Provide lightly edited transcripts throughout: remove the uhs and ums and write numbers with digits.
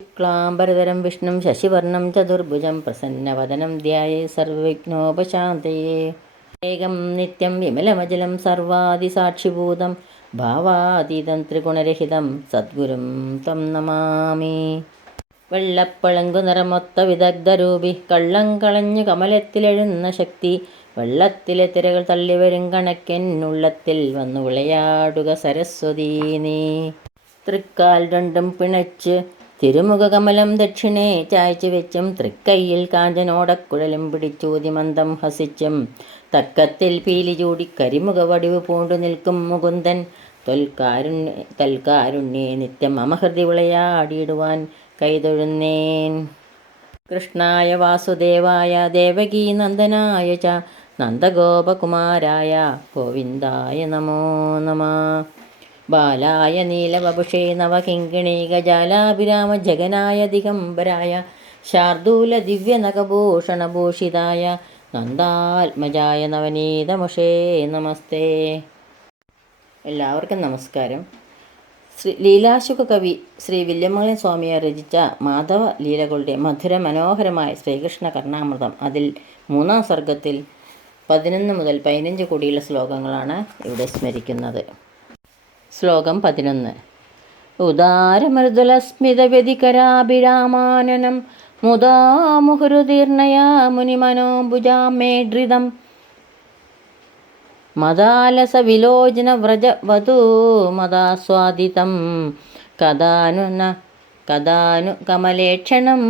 ക്ലാംബരധരം വിഷ്ണും ശശിവർണം ചതുർഭുജം പ്രസന്നവദനം ധ്യായേ സർവവിഘ്നോപശാന്തയേ. ഏകം നിത്യം വിമലമജലം സർവാദിസാക്ഷിഭൂതം ഭാവാതീതം ത്രിഗുണരഹിതം സദ്ഗുരും ത്വം നമാമി. വെള്ളപ്പളങ്കു നിറമൊത്ത വിദഗ്ധരൂപി കള്ളം കളഞ്ഞു കമലത്തിലെഴുന്ന ശക്തി വെള്ളത്തിലെ തിരകൾ തള്ളിവരും കണക്കെന്നുള്ളത്തിൽ വന്നു വിളയാടുക സരസ്വതീ നീ. തൃക്കാൽ രണ്ടും പിണച്ച് തിരുമുഖകമലം ദക്ഷിണേ ചായ്ച്ചു വെച്ചും തൃക്കൈയിൽ കാഞ്ചനോടക്കുഴലും പിടിച്ചൂതി മന്ദം ഹസിച്ചും തക്കത്തിൽ പീലി ചൂടി കരിമുഖ വടിവ് പൂണ്ടു നിൽക്കും മുകുന്ദൻ തൽക്കാരുണ്യേ നിത്യം അമഹൃതി വിളയാടിയിടുവാൻ കൈതൊഴുന്നേൻ. കൃഷ്ണായ വാസുദേവായ ദേവകീ നന്ദനായ ച നന്ദഗോപകുമാരായ ഗോവിന്ദായ നമോ നമഃ. ബാലായ നീലവപുഷേ നവകിങ്കിണീകജാലാഭിരാമ ജഗനായ ദിഗംബരായ ശാർദൂല ദിവ്യനഖഭൂഷണഭൂഷിതായ നന്ദാത്മജായ നവനീതമുഷേ നമസ്തേ. എല്ലാവർക്കും നമസ്കാരം. ലീലാശുക കവി ശ്രീ വില്യമംഗലം സ്വാമിയാർ രചിച്ച മാധവ ലീലകളുടെ മധുര മനോഹരമായ ശ്രീകൃഷ്ണ കർണാമൃതം അതിൽ 3-ാം സർഗത്തിൽ 11 മുതൽ 15 കൂടിയുള്ള ശ്ലോകങ്ങളാണ് ഇവിടെ സ്മരിക്കുന്നത്. ശ്ലോകം 11. ഉദാരമൃദുലസ്മിതവ്യതികരാഭിരാമാനനം മുദാമുഹുരുദീർണയാ മുനിമനോഭുജാമേഡ്രിതം മദാലസവിലോചന വ്രജവധൂ മദാസ്വാദിതം കഥാനു കമലേക്ഷണം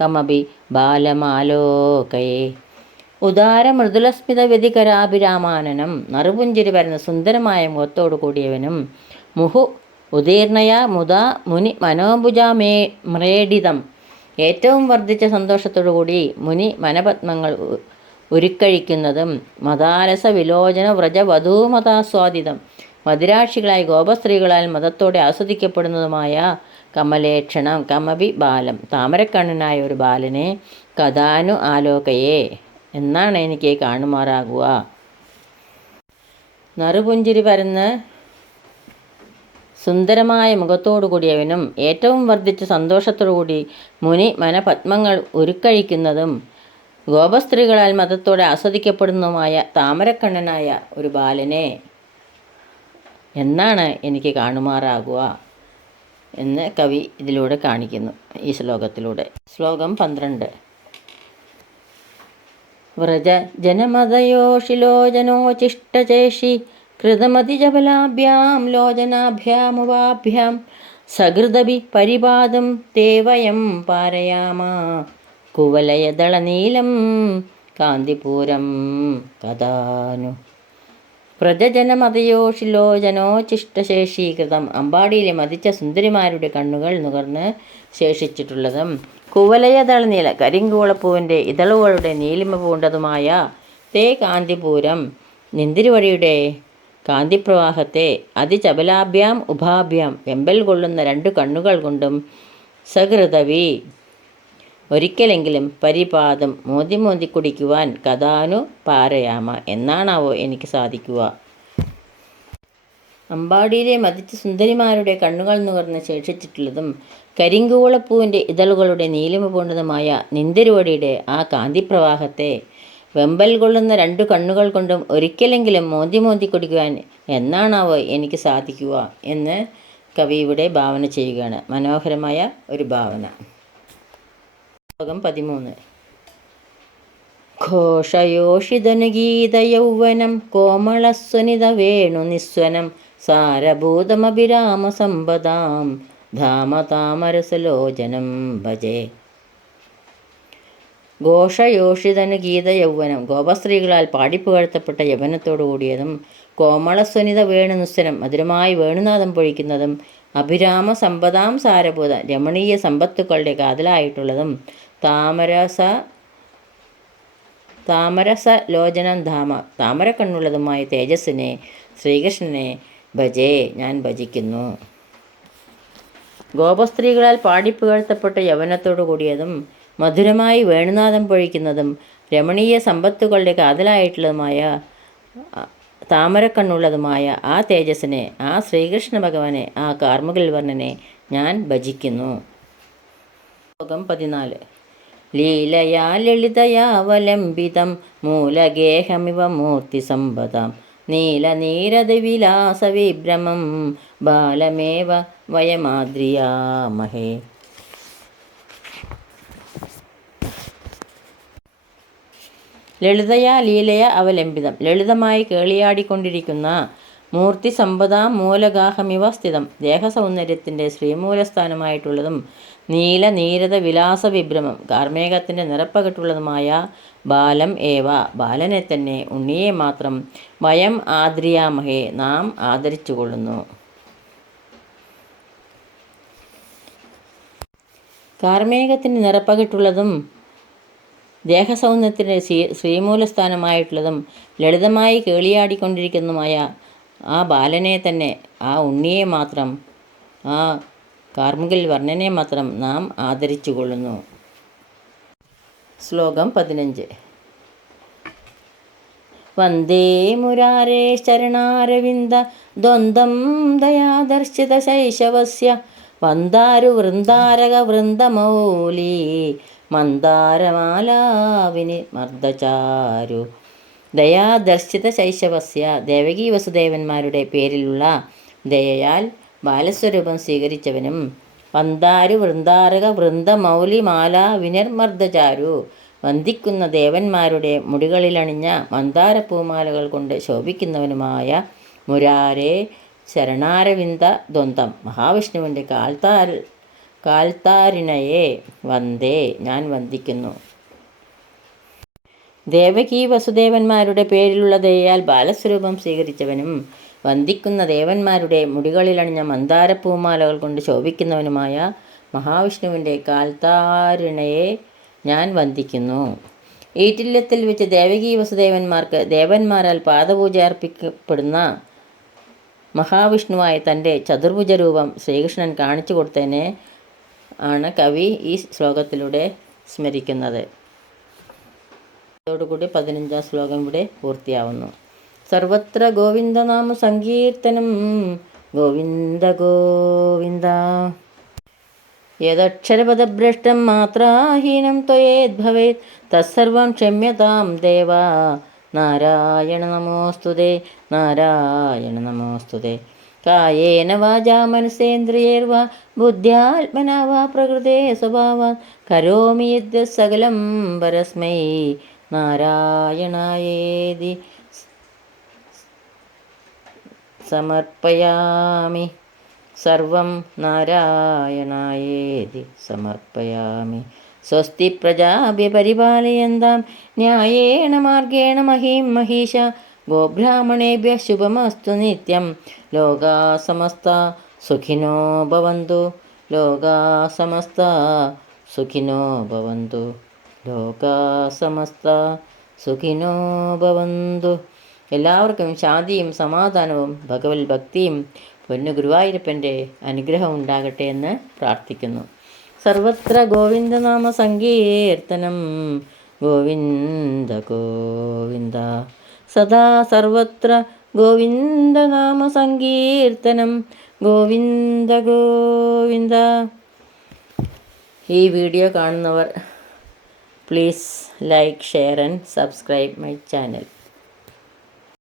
കമപി ബാലമാലോകയേ. ഉദാരമൃദുലസ്മിത വ്യതികരാഭിരാമാനനം നറുപുഞ്ചിരി വരുന്ന സുന്ദരമായ മുഖത്തോടു കൂടിയവനും മുഹു ഉദീർണയ മുദാ മുനി മനോഭുജാമേഡിതം ഏറ്റവും വർദ്ധിച്ച സന്തോഷത്തോടുകൂടി മുനി മനപത്മങ്ങൾ ഉരുക്കഴിക്കുന്നതും മദാലസ വിലോചന വ്രജവധൂമതാസ്വാദിതം മദിരാക്ഷികളായ ഗോപസ്ത്രീകളാൽ മതത്തോടെ ആസ്വദിക്കപ്പെടുന്നതുമായ കമലേക്ഷണം കമപി ബാലം താമരക്കണ്ണനായ ഒരു ബാലനെ കഥാനു ആലോകയെ എന്നാണ് എനിക്ക് കാണുമാറാകുക. നറുപുഞ്ചിരി പരന്ന് സുന്ദരമായ മുഖത്തോടു കൂടിയവനും ഏറ്റവും വർദ്ധിച്ച സന്തോഷത്തോടുകൂടി മുനി മനപത്മങ്ങൾ ഉരുക്കഴിക്കുന്നതും ഗോപസ്ത്രീകളാൽ മതത്തോടെ ആസ്വദിക്കപ്പെടുന്നതുമായ താമരക്കണ്ണനായ ഒരു ബാലനെ എന്നാണ് എനിക്ക് കാണുമാറാകുക എന്ന് കവി ഇതിലൂടെ കാണിക്കുന്നു ഈ ശ്ലോകത്തിലൂടെ. ശ്ലോകം 12. വ്രജ ജനമതയോഷിലോചനോചിഷ്ടചേഷി കൃതമതിജബലാഭ്യാം ലോചനാഭ്യാമുവാഭ്യാം സഹൃദഭി പരിപാദം തേവയം പാരയാമ കുവലയദളനീലം കാന്തിപൂരം കഥാനു. വ്രജജനമതയോഷിലോചനോചിഷ്ടശേഷീകൃതം അമ്പാടിയിലെ മതിച്ച സുന്ദരിമാരുടെ കണ്ണുകൾ നുകർന്ന് ശേഷിച്ചിട്ടുള്ളതും കുവലയദളനീല കരിങ്കൂളപ്പൂവിൻ്റെ ഇതളുകളുടെ നീലിമ പൂണ്ടതുമായ തേ കാന്തിപൂരം നിന്തിരുവഴിയുടെ കാന്തിപ്രവാഹത്തെ അതിചപലാഭ്യാം ഉഭാഭ്യാം വെമ്പൽ കൊള്ളുന്ന 2 കണ്ണുകൾ കൊണ്ടും സഹൃദവി ഒരിക്കലെങ്കിലും പരിപാദം മോന്തി കുടിക്കുവാൻ കഥാനു പാരയാമ എന്നാണാവോ എനിക്ക് സാധിക്കുക. അമ്പാടിയിലെ മതിച്ച സുന്ദരിമാരുടെ കണ്ണുകൾ നുകർന്ന് ശേഷിച്ചിട്ടുള്ളതും കരിങ്കൂളപ്പൂവിൻ്റെ ഇതളുകളുടെ നീലിമ പൂണ്ടതുമായ നിന്തിരുവടിയുടെ ആ കാന്തിപ്രവാഹത്തെ വെമ്പൽ കൊള്ളുന്ന 2 കണ്ണുകൾ കൊണ്ടും ഒരിക്കലെങ്കിലും മോന്തി കുടിക്കുവാൻ എന്നാണാവോ എനിക്ക് സാധിക്കുക എന്ന് കവി ഇവിടെ ഭാവന ചെയ്യുകയാണ്. മനോഹരമായ ഒരു ഭാവന. ശ്ലോകം 13. ഘോഷയോഷിതനുഗീതയൗവനം കോമളസ്വനിത വേണു നിസ്വനം സാരഭൂതമഭിരാമ സമ്പദാം ധാമതാമരസലോചനം ഭജേ. ഘോഷയോഷിതനുഗീത യൗവനം ഗോപസ്ത്രീകളാൽ പാടിപ്പുകഴ്ത്തപ്പെട്ട യൗവനത്തോടു കൂടിയതും കോമളസ്വനിത വേണു നിസ്വനം മധുരമായി വേണുനാഥം പൊഴിക്കുന്നതും അഭിരാമ സമ്പദാം സാരഭൂത രമണീയ സമ്പത്തുക്കളുടെ കാതലായിട്ടുള്ളതും താമരസ ലോചനം ധാമ താമരക്കണ്ണുള്ളതുമായ തേജസ്സിനെ ശ്രീകൃഷ്ണനെ ഭജേ ഞാൻ ഭജിക്കുന്നു. ഗോപസ്ത്രീകളാൽ പാടിപ്പുകഴ്ത്തപ്പെട്ട യൗവനത്തോടു കൂടിയതും മധുരമായി വേണുനാഥം പൊഴിക്കുന്നതും രമണീയ സമ്പത്തുക്കളുടെ കാതലായിട്ടുള്ളതുമായ താമരക്കണ്ണുള്ളതുമായ ആ തേജസ്സിനെ, ആ ശ്രീകൃഷ്ണ ഭഗവാനെ, ആ കാർമുകിൽ വർണ്ണനെ ഞാൻ ഭജിക്കുന്നു. ശ്ലോകം 14. ലീലയാ ലളിതയാവലംബിതം മൂലഗേഹമിവ മൂർത്തിസമ്പദാം നീലനീരദവിലാസവിഭ്രമം ബാലമേവ വയമാദ്രിയാമഹേ. ലളിതയാ ലീലയ അവലംബിതം, ലളിതമായി കേളിയാടിക്കൊണ്ടിരിക്കുന്ന മൂർത്തി സമ്പദാം മൂലഗാഹമിവ സ്ഥിതം, ദേഹസൗന്ദര്യത്തിൻ്റെ ശ്രീമൂലസ്ഥാനമായിട്ടുള്ളതും നീലനീരത വിലാസവിഭ്രമം, കാർമേഘത്തിൻ്റെ നിറപ്പകട്ടുള്ളതുമായ ബാലം ഏവ, ബാലനെ തന്നെ, ഉണ്ണിയെ മാത്രം, വയം ആദ്രിയാമഹേ, നാം ആദരിച്ചുകൊള്ളുന്നു. കാർമേഘത്തിൻ്റെ നിറപ്പകട്ടുള്ളതും ദേഹസൗന്ദര്യത്തിൻ്റെ ശ്രീമൂലസ്ഥാനമായിട്ടുള്ളതും ലളിതമായി കേളിയാടിക്കൊണ്ടിരിക്കുന്നതുമായ ആ ബാലനെ തന്നെ, ആ ഉണ്ണിയെ മാത്രം, ആ കാർമുകിൽ വർണ്ണനെ മാത്രം നാം ആദരിച്ചുകൊള്ളുന്നു. ശ്ലോകം 15. വന്ദേ മുരാരേ ശരണാരവിന്ദ ദ്വന്ദ്വം ദയാദർശിത ശൈശവസ്യ വന്ദാരുവൃന്ദാരക വൃന്ദമൗലി മന്ദാരമാലാവിനി മർദ്ദചാരു. ദയാദർശിത ശൈശവസ്യ, ദേവകീ വസുദേവന്മാരുടെ പേരിലുള്ള ദയയാൽ ബാലസ്വരൂപം സ്വീകരിച്ചവനും, വന്ദാരു വൃന്ദാരക വൃന്ദമൗലി മാല വിനിർമർദ്ദചാരു, വന്ദിക്കുന്ന ദേവന്മാരുടെ മുടികളിലണിഞ്ഞ മന്ദാരപ്പൂമാലകൾ കൊണ്ട് ശോഭിക്കുന്നവനുമായ മുരാരേ ശരണാരവിന്ദ ദ്വന്ദ്വം, മഹാവിഷ്ണുവിൻ്റെ കാൽത്താരിണയെ വന്ദേ, ഞാൻ വന്ദിക്കുന്നു. ദേവകീ വസുദേവന്മാരുടെ പേരിലുള്ള ദയയാൽ ബാലസ്വരൂപം സ്വീകരിച്ചവനും, വന്ദിക്കുന്ന ദേവന്മാരുടെ മുടികളിലണിഞ്ഞ മന്ദാരപ്പൂമാലകൾ കൊണ്ട് ശോഭിക്കുന്നവനുമായ മഹാവിഷ്ണുവിൻ്റെ കാൽത്താരിണയെ ഞാൻ വന്ദിക്കുന്നു. ഈറ്റില്ലത്തിൽ വെച്ച് ദേവകീ വസുദേവന്മാർക്ക് ദേവന്മാരാൽ പാദപൂജ അർപ്പിക്കപ്പെടുന്ന മഹാവിഷ്ണുവായ തൻ്റെ ചതുർഭുജ രൂപം ശ്രീകൃഷ്ണൻ കാണിച്ചു കൊടുത്തതിനെ ആണ് കവി ഈ ശ്ലോകത്തിലൂടെ സ്മരിക്കുന്നത്. അതോടുകൂടി 15-ാം ശ്ലോകം ഇവിടെ പൂർത്തിയാവുന്നു. സർവത്ര ഗോവിന്ദനാമ സങ്കീർത്തനം ഗോവിന്ദ ഗോവിന്ദ. യദക്ഷരപദഭ്രഷ്ടം മാത്രാഹീനം ത്വയേദ്ഭവേത് തത്സർവം ക്ഷമ്യതാം ദേവ നാരായണ നമോസ്തുതേ നാരായണ നമോസ്തുതേ. കായേന വാചാ മനസേന്ദ്രിയൈർവാ ബുദ്ധ്യാത്മനാ വാ പ്രകൃതേ സ്വഭാവാത് കരോമി യദ്യത് സകലം പരസ്മൈ നാരായണായേതി സമർപ്പയാമി. സർവം നാരായണായേതി സമർപ്പയാമി. സ്വസ്തി പ്രജാഭ്യ പരിപാലയന്താം ന്യായേണ മാർഗേണ മഹീം മഹീഷ. ഗോബ്രാഹ്മണേഭ്യഃ ശുഭമസ്തു നിത്യം. ലോകാ സമസ്താ സുഖിനോ ഭവന്തു. ലോകാ സമസ്താ സുഖിനോ ഭവന്തു. ലോകാ സമസ്താ സുഖിനോ ഭവന്തു. എല്ലാവർക്കും ശാന്തിയും സമാധാനവും ഭഗവത് ഭക്തിയും പൊന്നു ഗുരുവായൂരപ്പൻ്റെ അനുഗ്രഹം ഉണ്ടാകട്ടെ എന്ന് പ്രാർത്ഥിക്കുന്നു. സർവത്ര ഗോവിന്ദനാമ സങ്കീർത്തനം ഗോവിന്ദ ഗോവിന്ദ. സദാ സർവത്ര ഗോവിന്ദനാമ സങ്കീർത്തനം ഗോവിന്ദ ഗോവിന്ദ. ഈ വീഡിയോ കാണുന്നവർ please like, share and subscribe my channel.